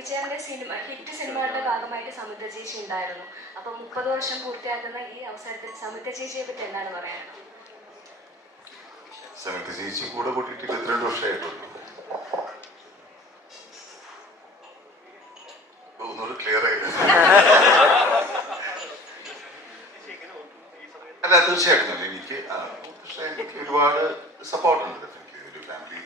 വിജയന്റെ ഹിറ്റ് സിനിമകളുടെ ഭാഗമായിട്ട് സമുദ്ര ചേച്ചി ഉണ്ടായിരുന്നു. അപ്പോൾ 30 വർഷം പൂർത്തിയാക്കുന്ന ഈ അവസരത്തിൽ സമുദ്ര ചേച്ചിയെ പറ്റി എന്താണ് പറയാനുള്ളത്? സമുദ്ര ചേച്ചി കൂടെ കൂട്ടിയിട്ട് 22 വർഷമായിട്ടുള്ളൂ. ഒന്നുകൂടി ക്ലിയർ ആയില്ല. അല്ല, തീർച്ചയായിട്ടും എനിക്ക് ഒരുപാട് സപ്പോർട്ടുണ്ട്. ഒരു ഫാമിലി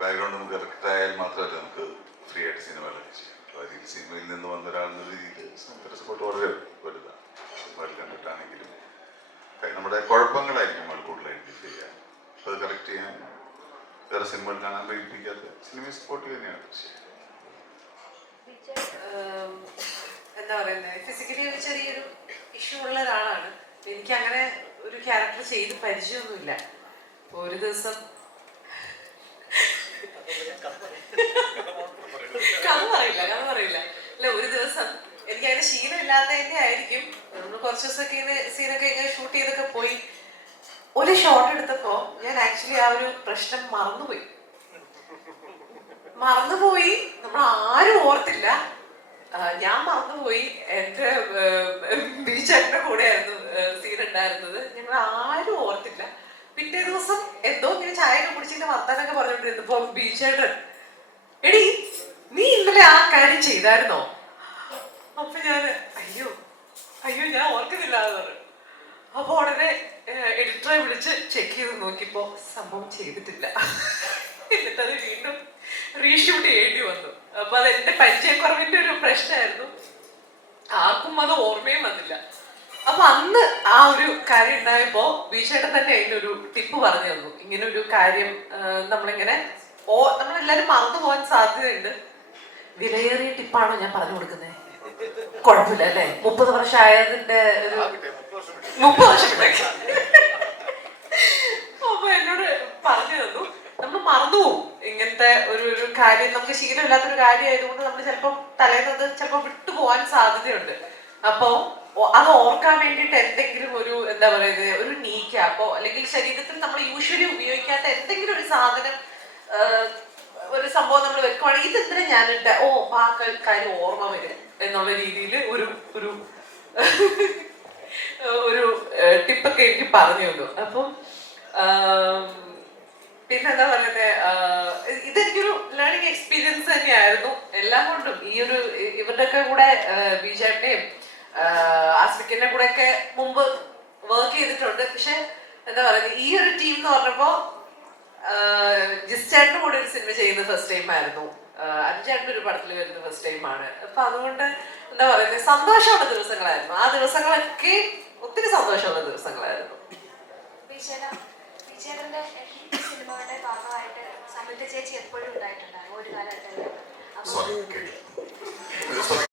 ബാക്ക്ഗ്രൗണ്ട് നമുക്ക് കറക്റ്റ് ആയാൽ മാത്രമല്ല നമുക്ക് ഫ്രീ ആയിട്ട് സിനിമകളൊക്കെ ചെയ്യാം. അതിൽ സിനിമയിൽ നിന്ന് വന്ന ഒരാളെന്ന രീതിയിൽ നമുക്കൊരു സപ്പോർട്ട് വളരെ വലുതാണ്. സിനിമകൾ കണ്ടിട്ടാണെങ്കിലും നമ്മുടെ കുഴപ്പങ്ങളായിരിക്കും നമ്മൾ കൂടുതൽ ഐഡന്റിഫൈ ചെയ്യാൻ, അത് കറക്റ്റ് ചെയ്യാൻ വേറെ സിനിമകൾ കാണാൻ പ്രേരിപ്പിക്കാത്ത സിനിമയെ സപ്പോർട്ട് തന്നെയാണ്. എന്താ പറയുന്നത്, ഫിസിക്കലി ഒരു ചെറിയൊരു ഇഷ്യൂ ഉള്ള ഒരാളാണ്. എനിക്ക് അങ്ങനെ ഒരു ക്യാരക്ടർ ചെയ്ത് പരിചയമൊന്നുമില്ല. ഒരു ദിവസം കഥ പറയില്ല. അല്ല, ഒരു ദിവസം എനിക്ക് അതിന് ശീലമില്ലാത്തതിന്റെ ആയിരിക്കും. നമ്മൾ കുറച്ച് ദിവസമൊക്കെ ഇങ്ങനെ സീനൊക്കെ ഇങ്ങനെ ഷൂട്ട് ചെയ്തൊക്കെ പോയി ഒരു ഷോട്ട് എടുത്തപ്പോ ഞാൻ ആക്ച്വലി ആ ഒരു പ്രശ്നം മറന്നുപോയി. നമ്മൾ ആരും ഓർത്തില്ല. ഞാൻ മറന്നുപോയി. എന്റെ ബീച്ചേട്ടന്റെ കൂടെയായിരുന്നു സീൻ ഉണ്ടായിരുന്നത്. ഞങ്ങൾ ആരും ഓർത്തില്ല. പിറ്റേ ദിവസം എന്തോ ഇങ്ങനെ ചായയൊക്കെ കുടിച്ചിട്ട് വർത്താനൊക്കെ പറഞ്ഞോണ്ടിരുന്നപ്പോ ബീച്ചേട്ടൻ, എടി നീ ഇന്നലെ ആ കാര്യം ചെയ്തായിരുന്നോ? അപ്പൊ ഞാൻ അയ്യോ ഞാൻ ഓർക്കുന്നില്ല എന്ന് പറഞ്ഞു. അപ്പൊ ഉടനെ എഡിറ്ററെ വിളിച്ച് ചെക്ക് ചെയ്ത് നോക്കിയപ്പോ സംഭവം ചെയ്തിട്ടില്ല. എന്നിട്ടത് വീണ്ടും റീഷൂട്ട് ചെയ്യേണ്ടി വന്നു. അപ്പൊ അത് എന്റെ പരിചയക്കുറവിന്റെ ഒരു പ്രശ്നമായിരുന്നു. ആർക്കും അത് ഓർമ്മയും വന്നില്ല. അപ്പൊ അന്ന് ആ ഒരു കാര്യം ഉണ്ടായപ്പോ ബീച്ചേട്ടൻ തന്നെ അതിന്റെ ഒരു ടിപ്പ് പറഞ്ഞു തന്നു. ഇങ്ങനെ ഒരു കാര്യം നമ്മളെല്ലാരും മറന്നു പോകാൻ സാധ്യതയുണ്ട്. വിലയേറിയ ടിപ്പാണോ ഞാൻ പറഞ്ഞു കൊടുക്കുന്നത്? കുഴപ്പമില്ല അല്ലേ? 30 വർഷം ആയതിന്റെ ഒരു 30 വർഷത്തേക്ക് അപ്പൊ എന്നോട് പറഞ്ഞു തന്നു. നമ്മൾ മറന്നുപോകും ഇങ്ങനത്തെ ഒരു കാര്യം. നമുക്ക് ശീലമില്ലാത്തൊരു കാര്യം ആയതുകൊണ്ട് നമ്മൾ ചിലപ്പോൾ തലേന്നത് ചിലപ്പോൾ വിട്ടുപോകാൻ സാധ്യതയുണ്ട്. അപ്പോ അത് ഓർക്കാൻ വേണ്ടിയിട്ട് എന്തെങ്കിലും ഒരു എന്താ പറയുന്നത്, ഒരു നീ ക്യാപ്പോ അല്ലെങ്കിൽ ശരീരത്തിൽ നമ്മൾ യൂഷ്വലി ഉപയോഗിക്കാത്ത എന്തെങ്കിലും ഒരു സാധനം, ഒരു സംഭവം നമ്മൾ വെക്കുവാണെങ്കിൽ ഇതെന്തിനാ ഞാനിട്ട് ആ കാര്യം ഓർമ്മ വരും എന്നുള്ള രീതിയിൽ ഒരു ഒരു ഒരു ടിപ്പൊക്കെ എനിക്ക് പറഞ്ഞു തന്നു. അപ്പം പിന്നെന്താ പറയുന്നത്, ഇതെനിക്കൊരു ലേണിംഗ് എക്സ്പീരിയൻസ് തന്നെയായിരുന്നു എല്ലാം കൊണ്ടും. ഈ ഒരു ഇവരുടെയൊക്കെ കൂടെ ബിജെപിയുടെയും ആസ്മിക്കിന്റെ കൂടെ ഒക്കെ മുമ്പ് വർക്ക് ചെയ്തിട്ടുണ്ട്. പക്ഷെ എന്താ പറയുന്നത്, ഈ ഒരു ടീം എന്ന് പറഞ്ഞപ്പോ ജിസ്റ്റേട്ടന്റെ കൂടെ ഒരു സിനിമ ചെയ്യുന്ന ഫസ്റ്റ് ടൈം ആയിരുന്നു. അഞ്ചേട്ടൻ്റെ ഒരു പടത്തിൽ വരുന്ന ഫസ്റ്റ് ടൈമാണ്. അപ്പൊ അതുകൊണ്ട് എന്താ പറയുന്നത്, സന്തോഷമുള്ള ദിവസങ്ങളായിരുന്നു. ആ ദിവസങ്ങളൊക്കെ ഒത്തിരി സന്തോഷമുള്ള ദിവസങ്ങളായിരുന്നു. വിജയേട്ടന്റെ ഹിറ്റ് സിനിമകളുടെ ഭാഗമായിട്ട് സമുദ്ര ചേച്ചി എപ്പോഴും ഉണ്ടായിട്ടുണ്ടായിരുന്നു ഒരു കാലഘട്ടത്തിൽ.